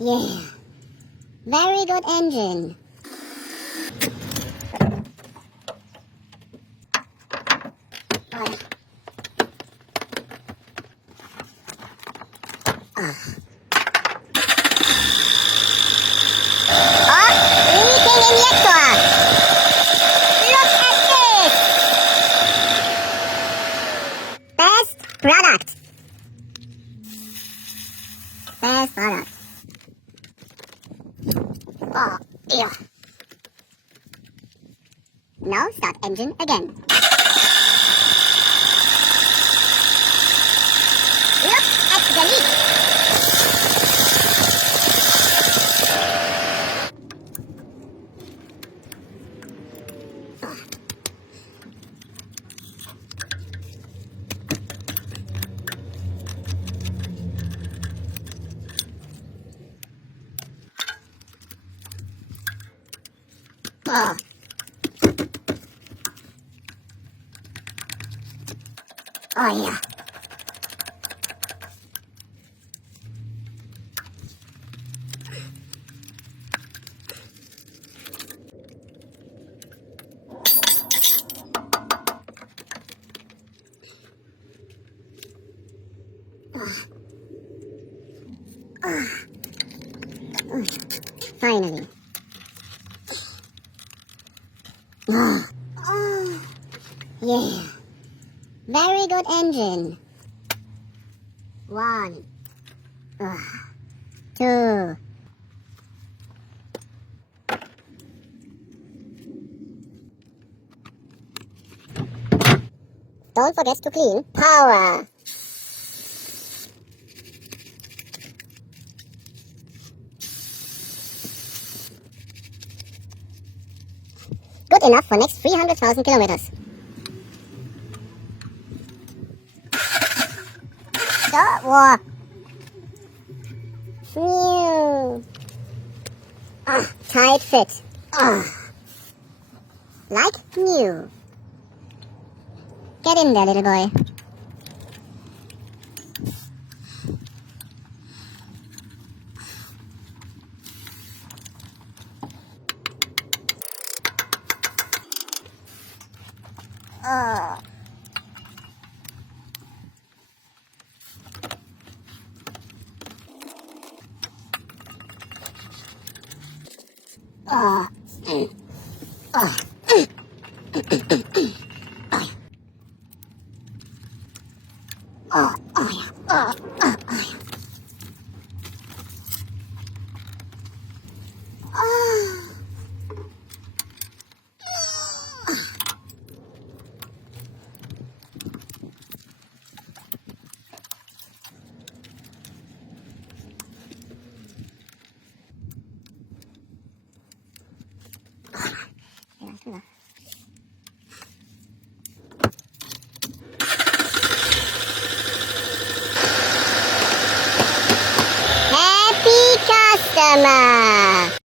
Yeah. Very good engine. Leaking injector. Look at this. Best product. Best product. Oh, yeah. Now start engine again. Look at the leak. Oh. Oh yeah. Finally. Oh, yeah. Very good engine. 1, 2. Don't forget to clean power. Good enough for next 300,000 kilometers. Whoa. Tight fit. Like new. Get in there, little boy. Happy customer.